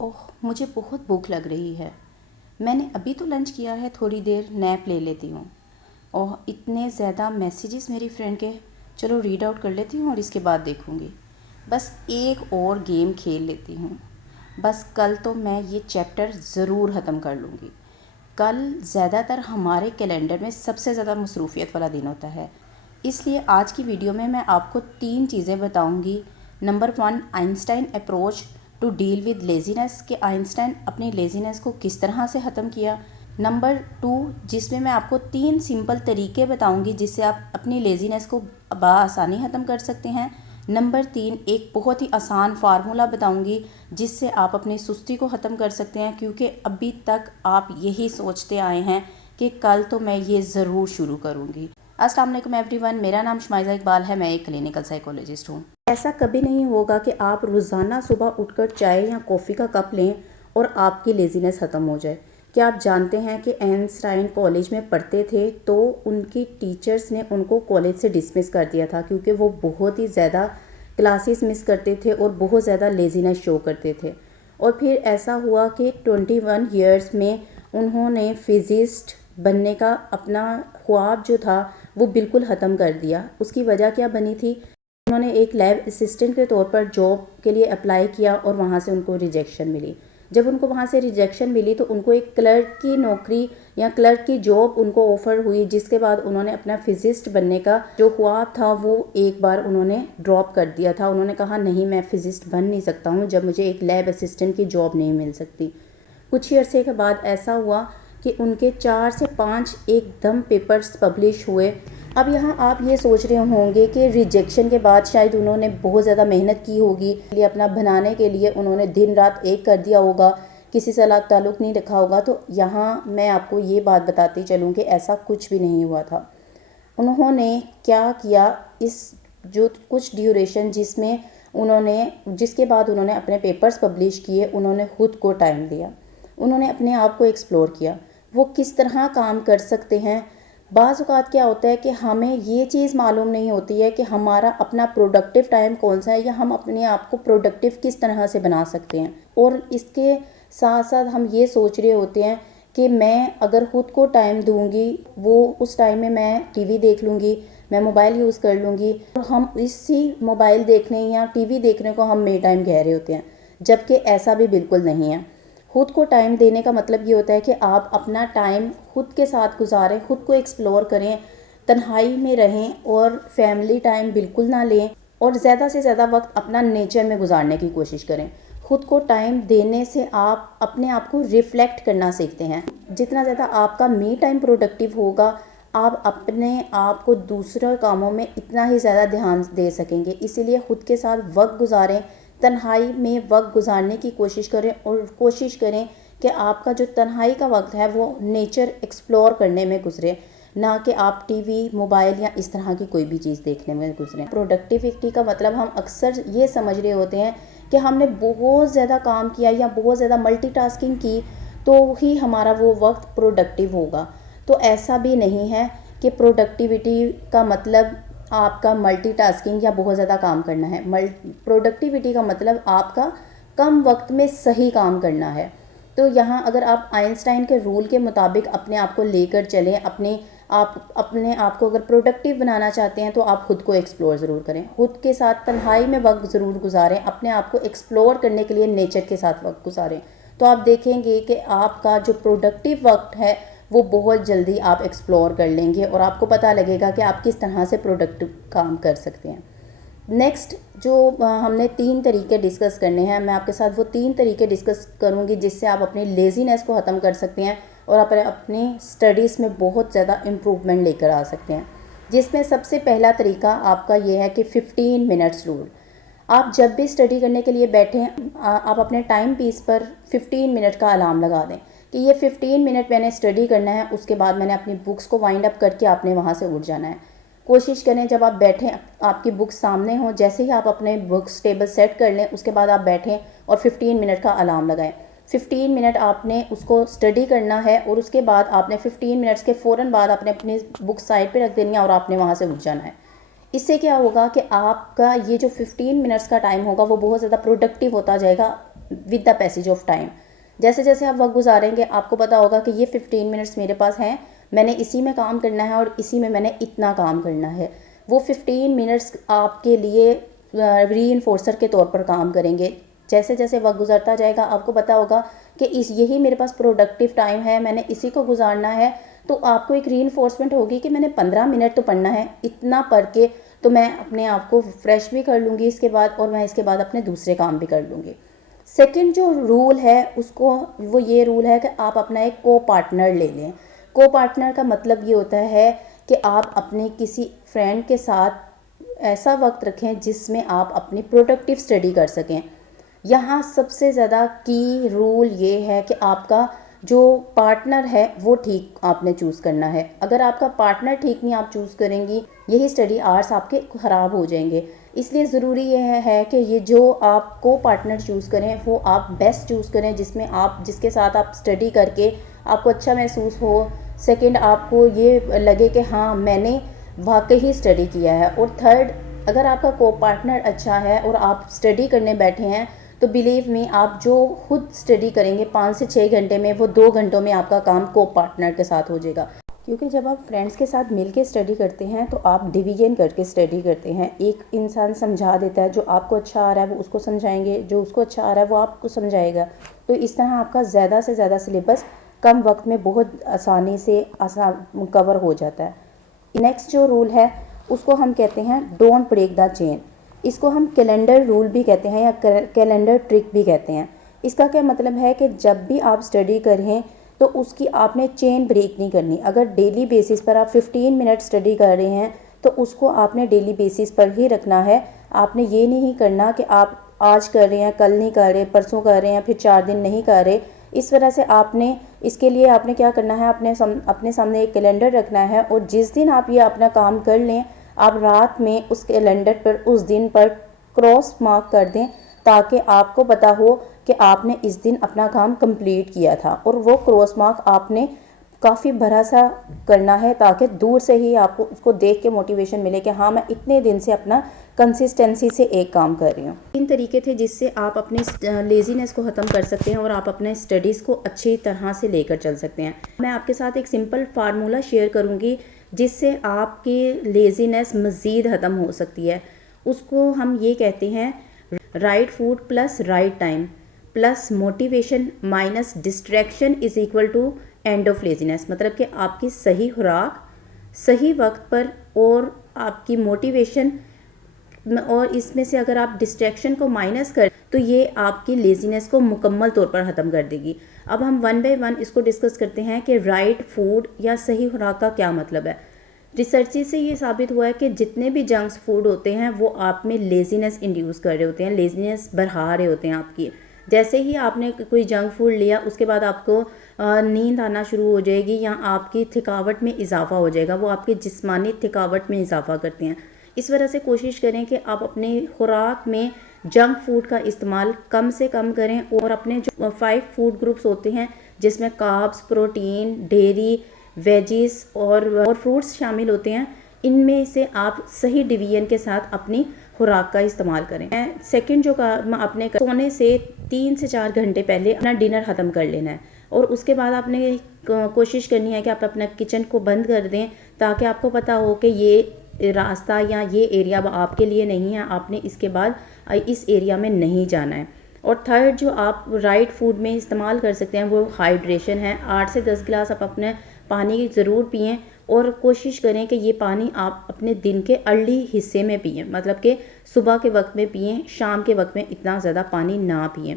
ओह, मुझे बहुत भूख लग रही है। मैंने अभी तो लंच किया है, थोड़ी देर नैप ले लेती हूँ। ओह, इतने ज़्यादा मैसेजेस मेरी फ्रेंड के। चलो रीड आउट कर लेती हूँ और इसके बाद देखूँगी। बस एक और गेम खेल लेती हूँ। बस कल तो मैं ये चैप्टर ज़रूर ख़त्म कर लूँगी। कल ज़्यादातर हमारे कैलेंडर में सबसे ज़्यादा मसरूफ़ियत वाला दिन होता है, इसलिए आज की वीडियो में मैं आपको 3 चीज़ें बताऊंगी। Number 1, Einstein approach to deal with laziness, कि आइंस्टाइन अपनी लेज़ीनेस को किस तरह से ख़त्म किया। नंबर 2, जिसमें मैं आपको 3 सिंपल तरीके बताऊंगी जिससे आप अपनी लेज़ीनेस को बआसानी ख़त्म कर सकते हैं। नंबर 3, एक बहुत ही आसान फार्मूला बताऊंगी जिससे आप अपनी सुस्ती को ख़त्म कर सकते हैं, क्योंकि अभी तक आप यही सोचते आए हैं कि कल तो मैं ये ज़रूर शुरू करूँगी। अस्सलाम वालेकुम एवरीवन, मेरा नाम शुमाइज़ा इकबाल है। मैं एक क्लिनिकल साइकोलॉजिस्ट हूँ। ऐसा कभी नहीं होगा कि आप रोज़ाना सुबह उठकर चाय या कॉफ़ी का कप लें और आपकी लेज़ीनेस ख़त्म हो जाए। क्या आप जानते हैं कि आइंस्टाइन कॉलेज में पढ़ते थे तो उनकी टीचर्स ने उनको कॉलेज से डिसमिस कर दिया था, क्योंकि वो बहुत ही ज़्यादा क्लासेस मिस करते थे और बहुत ज़्यादा लेज़ीनेस शो करते थे। और फिर ऐसा हुआ कि 21 ईयर्स में उन्होंने फिजिस्ट बनने का अपना ख्वाब जो था वो बिल्कुल ख़त्म कर दिया। उसकी वजह क्या बनी थी? उन्होंने एक लैब असिस्टेंट के तौर पर जॉब के लिए अप्लाई किया और वहाँ से उनको रिजेक्शन मिली। जब उनको वहाँ से रिजेक्शन मिली तो उनको एक क्लर्क की नौकरी या क्लर्क की जॉब उनको ऑफ़र हुई, जिसके बाद उन्होंने अपना फिजिस्ट बनने का जो ख्वाब था वो एक बार उन्होंने ड्रॉप कर दिया था। उन्होंने कहा नहीं, मैं फिजिस्ट बन नहीं सकता हूँ जब मुझे एक लैब असिस्टेंट की जॉब नहीं मिल सकती। कुछ ही अरसे के बाद ऐसा हुआ कि उनके 4 से 5 एकदम पेपर्स पब्लिश हुए। अब यहाँ आप ये सोच रहे होंगे कि रिजेक्शन के बाद शायद उन्होंने बहुत ज़्यादा मेहनत की होगी, लिए अपना बनाने के लिए उन्होंने दिन रात एक कर दिया होगा, किसी से ताल्लुक़ नहीं रखा होगा। तो यहाँ मैं आपको ये बात बताती चलूँ कि ऐसा कुछ भी नहीं हुआ था। उन्होंने क्या किया, इस जो कुछ ड्यूरेशन जिसके बाद उन्होंने अपने पेपर्स पब्लिश किए, उन्होंने खुद को टाइम दिया, उन्होंने अपने आप को एक्सप्लोर किया, वो किस तरह काम कर सकते हैं। बाज़ औक़ात क्या होता है कि हमें ये चीज़ मालूम नहीं होती है कि हमारा अपना प्रोडक्टिव टाइम कौन सा है, या हम अपने आप को प्रोडक्टिव किस तरह से बना सकते हैं। और इसके साथ साथ हम ये सोच रहे होते हैं कि मैं अगर ख़ुद को टाइम दूंगी, वो उस टाइम में मैं टीवी देख लूँगी, मैं मोबाइल यूज़ कर लूँगी, और हम इसी मोबाइल देखने या टीवी देखने को हम मे टाइम कह रहे होते हैं, जबकि ऐसा भी बिल्कुल नहीं है। खुद को टाइम देने का मतलब ये होता है कि आप अपना टाइम खुद के साथ गुजारें, खुद को एक्सप्लोर करें, तन्हाई में रहें और फैमिली टाइम बिल्कुल ना लें, और ज़्यादा से ज़्यादा वक्त अपना नेचर में गुजारने की कोशिश करें। खुद को टाइम देने से आप अपने आप को रिफ़्लेक्ट करना सीखते हैं। जितना ज़्यादा आपका मी टाइम प्रोडक्टिव होगा, आप अपने आप को दूसरे कामों में इतना ही ज़्यादा ध्यान दे सकेंगे। इसीलिए ख़ुद के साथ वक्त गुजारें, तन्हाई में वक्त गुजारने की कोशिश करें, और कोशिश करें कि आपका जो तन्हाई का वक्त है वो नेचर एक्सप्लोर करने में गुजरे, ना कि आप टीवी, मोबाइल या इस तरह की कोई भी चीज़ देखने में गुजरें। प्रोडक्टिविटी का मतलब हम अक्सर ये समझ रहे होते हैं कि हमने बहुत ज़्यादा काम किया या बहुत ज़्यादा मल्टीटास्किंग की तो ही हमारा वो वक्त प्रोडक्टिव होगा। तो ऐसा भी नहीं है कि प्रोडक्टिविटी का मतलब आपका मल्टीटास्किंग या बहुत ज़्यादा काम करना है। प्रोडक्टिविटी का मतलब आपका कम वक्त में सही काम करना है। तो यहाँ अगर आप आइंस्टाइन के रूल के मुताबिक अपने आप को लेकर चलें, अपने आप को अगर प्रोडक्टिव बनाना चाहते हैं तो आप खुद को एक्सप्लोर ज़रूर करें, खुद के साथ तन्हाई में वक्त ज़रूर गुजारें, अपने आप को एक्सप्लोर करने के लिए नेचर के साथ वक्त गुजारें। तो आप देखेंगे कि आपका जो प्रोडक्टिव वक्त है वो बहुत जल्दी आप एक्सप्लोर कर लेंगे, और आपको पता लगेगा कि आप किस तरह से प्रोडक्टिव काम कर सकते हैं। नेक्स्ट जो हमने 3 तरीके डिस्कस करने हैं, मैं आपके साथ वो 3 तरीके डिस्कस करूँगी जिससे आप अपनी लेज़ीनेस को ख़त्म कर सकते हैं और आप अपनी स्टडीज़ में बहुत ज़्यादा इम्प्रूवमेंट लेकर आ सकते हैं। जिसमें सबसे पहला तरीका आपका ये है कि 15 मिनट्स रूल। आप जब भी स्टडी करने के लिए बैठें, आप अपने टाइम पीस पर 15 मिनट का अलार्म लगा दें कि ये 15 मिनट मैंने स्टडी करना है, उसके बाद मैंने अपनी बुक्स को वाइंड अप करके आपने वहाँ से उठ जाना है। कोशिश करें जब आप बैठें आपकी बुक्स सामने हो, जैसे ही आप अपने बुक्स टेबल सेट कर लें उसके बाद आप बैठें और 15 मिनट का अलार्म लगाएं। 15 मिनट आपने उसको स्टडी करना है, और उसके बाद आपने 15 मिनट्स के फ़ौरन बाद आपने अपनी बुक साइड पे रख देनी है और आपने वहाँ से उठ जाना है। इससे क्या होगा कि आपका ये जो 15 मिनट्स का टाइम होगा वो बहुत ज़्यादा प्रोडक्टिव होता जाएगा, with the passage of time. जैसे जैसे आप वक्त गुजारेंगे आपको पता होगा कि ये 15 मिनट्स मेरे पास हैं, मैंने इसी में काम करना है और इसी में मैंने इतना काम करना है। वो 15 मिनट्स आपके लिए रीइंफोर्सर के तौर पर काम करेंगे। जैसे जैसे वक्त गुजरता जाएगा आपको पता होगा कि यही मेरे पास प्रोडक्टिव टाइम है, मैंने इसी को गुजारना है, तो आपको एक रीइंफोर्समेंट होगी कि मैंने 15 मिनट तो पढ़ना है, इतना पढ़ के तो मैं अपने आप को फ्रेश भी कर लूँगी इसके बाद, और मैं इसके बाद अपने दूसरे काम भी कर लूँगी। सेकंड जो रूल है उसको, वो ये रूल है कि आप अपना एक को पार्टनर ले लें। को पार्टनर का मतलब ये होता है कि आप अपने किसी फ्रेंड के साथ ऐसा वक्त रखें जिसमें आप अपनी प्रोडक्टिव स्टडी कर सकें। यहाँ सबसे ज़्यादा की रूल ये है कि आपका जो पार्टनर है वो ठीक आपने चूज़ करना है। अगर आपका पार्टनर ठीक नहीं आप चूज़ करेंगी, यही स्टडी आवर्स आपके ख़राब हो जाएंगे। इसलिए ज़रूरी यह है कि ये जो आप को पार्टनर चूज़ करें वो आप बेस्ट चूज़ करें, जिसमें आप जिसके साथ आप स्टडी करके आपको अच्छा महसूस हो। सेकंड, आपको ये लगे कि हाँ मैंने वाकई ही स्टडी किया है। और थर्ड, अगर आपका को पार्टनर अच्छा है और आप स्टडी करने बैठे हैं तो बिलीव मी, आप जो खुद स्टडी करेंगे 5 से 6 घंटे में, वो 2 घंटों में आपका काम को पार्टनर के साथ हो जाएगा। क्योंकि जब आप फ्रेंड्स के साथ मिल के स्टडी करते हैं तो आप डिवीजन करके स्टडी करते हैं। एक इंसान समझा देता है, जो आपको अच्छा आ रहा है वो उसको समझाएंगे, जो उसको अच्छा आ रहा है वो आपको समझाएगा। तो इस तरह आपका ज़्यादा से ज़्यादा सिलेबस कम वक्त में बहुत आसानी से कवर हो जाता है। नेक्स्ट जो रूल है उसको हम कहते हैं डोंट ब्रेक द चेन। इसको हम कैलेंडर रूल भी कहते हैं या कैलेंडर ट्रिक भी कहते हैं। इसका क्या मतलब है कि जब भी आप स्टडी करें तो उसकी आपने चेन ब्रेक नहीं करनी। अगर डेली बेसिस पर आप 15 मिनट स्टडी कर रहे हैं तो उसको आपने डेली बेसिस पर ही रखना है। आपने ये नहीं करना कि आप आज कर रहे हैं कल नहीं कर रहे, परसों कर रहे हैं फिर 4 दिन नहीं कर रहे। इस वजह से आपने इसके लिए आपने क्या करना है, अपने सामने एक कैलेंडर रखना है और जिस दिन आप ये अपना काम कर लें आप रात में उस कैलेंडर पर उस दिन पर क्रॉस मार्क कर दें, ताकि आपको पता हो कि आपने इस दिन अपना काम कंप्लीट किया था। और वो क्रॉस मार्क आपने काफ़ी भरा सा करना है ताकि दूर से ही आपको उसको देख के मोटिवेशन मिले कि हाँ मैं इतने दिन से अपना कंसिस्टेंसी से एक काम कर रही हूँ। 3 तरीके थे जिससे आप अपने लेज़ीनेस को ख़त्म कर सकते हैं और आप अपने स्टडीज़ को अच्छी तरह से लेकर चल सकते हैं। मैं आपके साथ एक सिंपल फार्मूला शेयर करूँगी जिससे आपकी लेज़ीनेस मज़ीद ख़त्म हो सकती है। उसको हम ये कहते हैं right food plus right time plus motivation minus distraction is equal to end of laziness. मतलब कि आपकी सही खुराक सही वक्त पर और आपकी मोटिवेशन, और इसमें से अगर आप डिस्ट्रैक्शन को माइनस कर तो ये आपकी लेज़ीनेस को मुकम्मल तौर पर ख़त्म कर देगी। अब हम 1 बाय 1 इसको डिस्कस करते हैं कि राइट फूड या सही खुराक का क्या मतलब है। रिसर्च से ये साबित हुआ है कि जितने भी जंक्स फूड होते हैं वो आप में लेज़ीनेस इंड्यूस कर रहे होते हैं, लेज़ीनेस बढ़ा रहे होते हैं आपकी। जैसे ही आपने कोई जंक फूड लिया उसके बाद आपको नींद आना शुरू हो जाएगी या आपकी थकावट में इजाफा हो जाएगा, वो आपकी जिस्मानी थकावट में इजाफा करते हैं। इस वजह से कोशिश करें कि आप अपनी खुराक में जंक फूड का इस्तेमाल कम से कम करें और अपने जो 5 फूड ग्रुप्स होते हैं जिसमें कार्ब्स, प्रोटीन, डेयरी, वेजीज और फ्रूट्स शामिल होते हैं, इनमें से आप सही डिवीजन के साथ अपनी खुराक का इस्तेमाल करें। सेकंड जो काम आपने सोने से 3 से 4 घंटे पहले अपना डिनर ख़त्म कर लेना है और उसके बाद आपने कोशिश करनी है कि आप अपना किचन को बंद कर दें ताकि आपको पता हो कि ये रास्ता या ये एरिया आपके लिए नहीं है, आपने इसके बाद इस एरिया में नहीं जाना है। और थर्ड जो आप राइट फूड में इस्तेमाल कर सकते हैं वो हाइड्रेशन है। 8 से 10 गिलास आप अपने पानी ज़रूर पिएं और कोशिश करें कि ये पानी आप अपने दिन के अर्ली हिस्से में पिएं, मतलब कि सुबह के वक्त में पिएं, शाम के वक्त में इतना ज़्यादा पानी ना पिएं।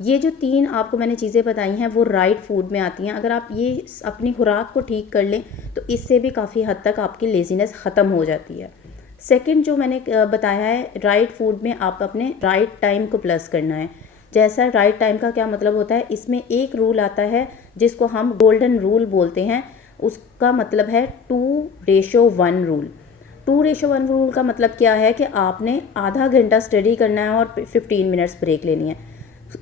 ये जो 3 आपको मैंने चीज़ें बताई हैं वो राइट फूड में आती हैं। अगर आप ये अपनी खुराक को ठीक कर लें तो इससे भी काफ़ी हद तक आपकी लेज़ीनेस ख़त्म हो जाती है। सेकंड जो मैंने बताया है राइट फूड में आप अपने राइट टाइम को प्लस करना है। जैसा राइट टाइम का क्या मतलब होता है, इसमें एक रूल आता है जिसको हम गोल्डन रूल बोलते हैं। उसका मतलब है 2:1 रूल। 2:1 रूल का मतलब क्या है कि आपने आधा घंटा स्टडी करना है और 15 मिनट्स ब्रेक लेनी है।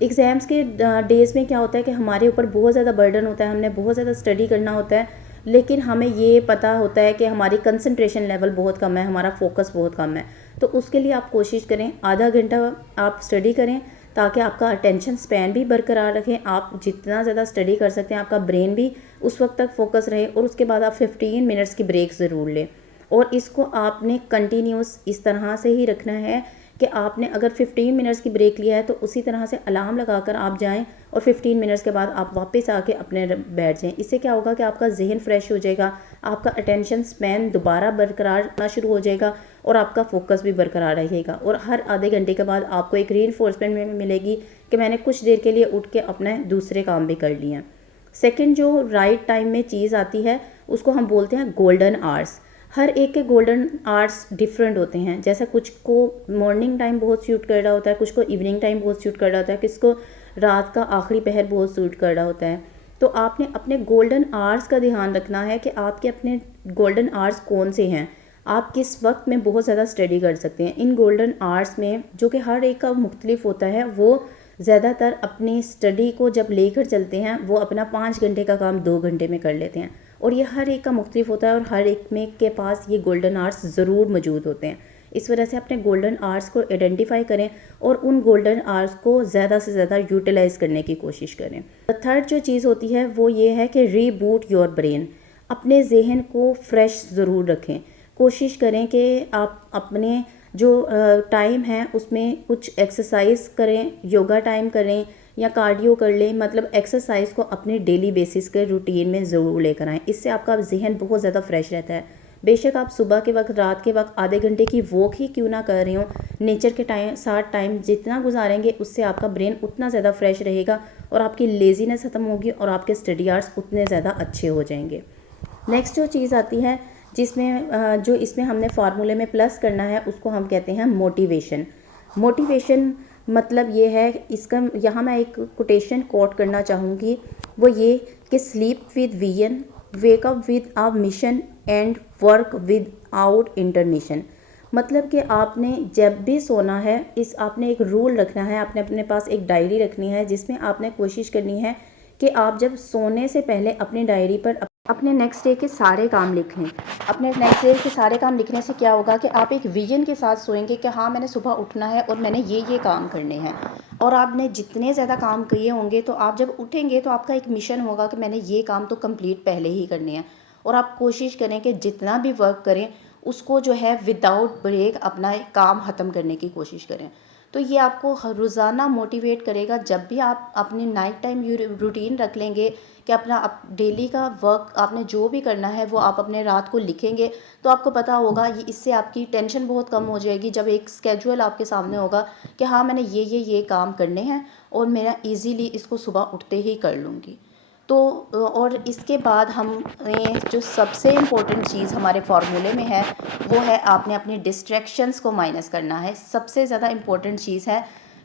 एग्ज़ाम्स के डेज़ में क्या होता है कि हमारे ऊपर बहुत ज़्यादा बर्डन होता है, हमने बहुत ज़्यादा स्टडी करना होता है, लेकिन हमें ये पता होता है कि हमारी कंसंट्रेशन लेवल बहुत कम है, हमारा फोकस बहुत कम है। तो उसके लिए आप कोशिश करें आधा घंटा आप स्टडी करें, ताकि आपका अटेंशन स्पैन भी बरकरार रखें। आप जितना ज़्यादा स्टडी कर सकते हैं, आपका ब्रेन भी उस वक्त तक फोकस रहे, और उसके बाद आप 15 मिनट्स की ब्रेक ज़रूर लें। और इसको आपने कंटिन्यूस इस तरह से ही रखना है कि आपने अगर 15 मिनट्स की ब्रेक लिया है तो उसी तरह से अलार्म लगाकर आप जाएं, और 15 मिनट्स के बाद आप वापस आके अपने बैठ जाएं। इससे क्या होगा कि आपका जहन फ्रेश हो जाएगा, आपका अटेंशन स्पैन दोबारा बरकरार होना शुरू हो जाएगा, और आपका फोकस भी बरकरार रहेगा। और हर आधे घंटे के बाद आपको एक रीइंफोर्समेंट में मिलेगी कि मैंने कुछ देर के लिए उठ के अपने दूसरे काम भी कर लिए हैं। सेकेंड जो राइट टाइम में चीज़ आती है उसको हम बोलते हैं गोल्डन आवर्स। हर एक के गोल्डन आवर्स डिफरेंट होते हैं। जैसा कुछ को मॉर्निंग टाइम बहुत सूट कर रहा होता है, कुछ को इवनिंग टाइम बहुत सूट कर रहा होता है, किसको रात का आखिरी पहर बहुत सूट कर रहा होता है। तो आपने अपने गोल्डन आवर्स का ध्यान रखना है कि आपके अपने गोल्डन आवर्स कौन से हैं, आप किस वक्त में बहुत ज़्यादा स्टडी कर सकते हैं। इन गोल्डन आवर्स में जो कि हर एक का मुख्तलिफ होता है, वो ज़्यादातर अपनी स्टडी को जब लेकर चलते हैं वो अपना 5 घंटे का काम 2 घंटे में कर लेते हैं। और ये हर एक का मुख्तलिफ होता है, और हर एक में के पास ये गोल्डन आवर्स ज़रूर मौजूद होते हैं। इस वजह से अपने गोल्डन आवर्स को आइडेंटिफाई करें और उन गोल्डन आवर्स को ज़्यादा से ज़्यादा यूटिलाइज़ करने की कोशिश करें। थर्ड जो चीज़ होती है वो ये है कि रीबूट योर ब्रेन। अपने जहन को फ्रेश ज़रूर रखें। कोशिश करें कि आप अपने जो टाइम है उसमें कुछ एक्सरसाइज करें, योगा टाइम करें या कार्डियो कर लें। मतलब एक्सरसाइज को अपने डेली बेसिस के रूटीन में ज़रूर लेकर आएँ। इससे आपका जहन बहुत ज़्यादा फ्रेश रहता है। बेशक आप सुबह के वक्त, रात के वक्त आधे घंटे की वॉक ही क्यों ना कर रहे हो, नेचर के साथ टाइम जितना गुजारेंगे उससे आपका ब्रेन उतना ज़्यादा फ्रेश रहेगा, और आपकी लेज़ीनेस ख़त्म होगी, और आपके स्टडी आवर्स उतने ज़्यादा अच्छे हो जाएंगे। नेक्स्ट जो चीज़ आती है जिसमें जो इसमें हमने फार्मूले में प्लस करना है उसको हम कहते हैं मोटिवेशन। मोटिवेशन मतलब ये है, इसका यहाँ मैं एक कोटेशन कोट करना चाहूँगी, वो ये कि sleep with vision, wake up with a mission and work with out intermission. मतलब कि आपने जब भी सोना है, इस आपने एक रूल रखना है, आपने अपने पास एक डायरी रखनी है जिसमें आपने कोशिश करनी है कि आप जब सोने से पहले अपनी डायरी पर अपने नेक्स्ट डे के सारे काम लिख लें। अपने नेक्स्ट डे के सारे काम लिखने से क्या होगा कि आप एक विजन के साथ सोएंगे कि हाँ मैंने सुबह उठना है और मैंने ये काम करने हैं। और आपने जितने ज़्यादा काम किए होंगे तो आप जब उठेंगे तो आपका एक मिशन होगा कि मैंने ये काम तो कंप्लीट पहले ही करने हैं। और आप कोशिश करें कि जितना भी वर्क करें उसको जो है विदाउट ब्रेक अपना काम ख़त्म करने की कोशिश करें। तो ये आपको रोज़ाना मोटिवेट करेगा। जब भी आप अपनी नाइट टाइम रूटीन रख लेंगे कि अपना डेली का वर्क आपने जो भी करना है वो आप अपने रात को लिखेंगे, तो आपको पता होगा ये इससे आपकी टेंशन बहुत कम हो जाएगी। जब एक स्केड्यूल आपके सामने होगा कि हाँ मैंने ये काम करने हैं और मेरा इजीली इसको सुबह उठते ही कर लूँगी। तो और इसके बाद हम जो सबसे इम्पोर्टेंट चीज़ हमारे फार्मूले में है वो है आपने अपनी डिस्ट्रैक्शंस को माइनस करना है। सबसे ज़्यादा इम्पोर्टेंट चीज़ है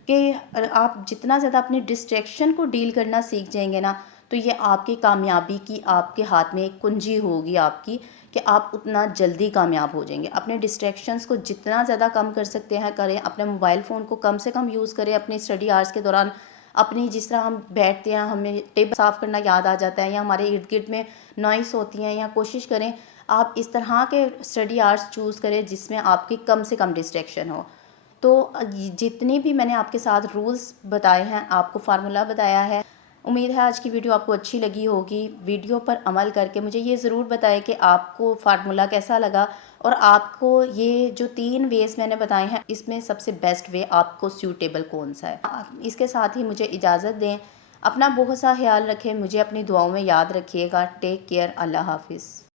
कि आप जितना ज़्यादा अपनी डिस्ट्रैक्शन को डील करना सीख जाएंगे ना, तो ये आपकी कामयाबी की आपके हाथ में एक कुंजी होगी आपकी, कि आप उतना जल्दी कामयाब हो जाएंगे। अपने डिस्ट्रैक्शंस को जितना ज़्यादा कम कर सकते हैं करें। अपने मोबाइल फ़ोन को कम से कम यूज़ करें अपनी स्टडी आवर्स के दौरान। अपनी जिस तरह हम बैठते हैं हमें टेबल साफ़ करना याद आ जाता है, या हमारे इर्द गिर्द में नॉइस होती हैं, या कोशिश करें आप इस तरह के स्टडी आवर्स चूज़ करें जिसमें आपकी कम से कम डिस्ट्रैक्शन हो। तो जितनी भी मैंने आपके साथ रूल्स बताए हैं, आपको फार्मूला बताया है, उम्मीद है आज की वीडियो आपको अच्छी लगी होगी। वीडियो पर अमल करके मुझे ये ज़रूर बताएं कि आपको फार्मूला कैसा लगा, और आपको ये जो 3 वेज़ मैंने बताए हैं इसमें सबसे बेस्ट वे आपको सूटेबल कौन सा है। इसके साथ ही मुझे इजाज़त दें। अपना बहुत सा ख्याल रखें, मुझे अपनी दुआओं में याद रखिएगा। Take care. अल्लाह हाफिज़।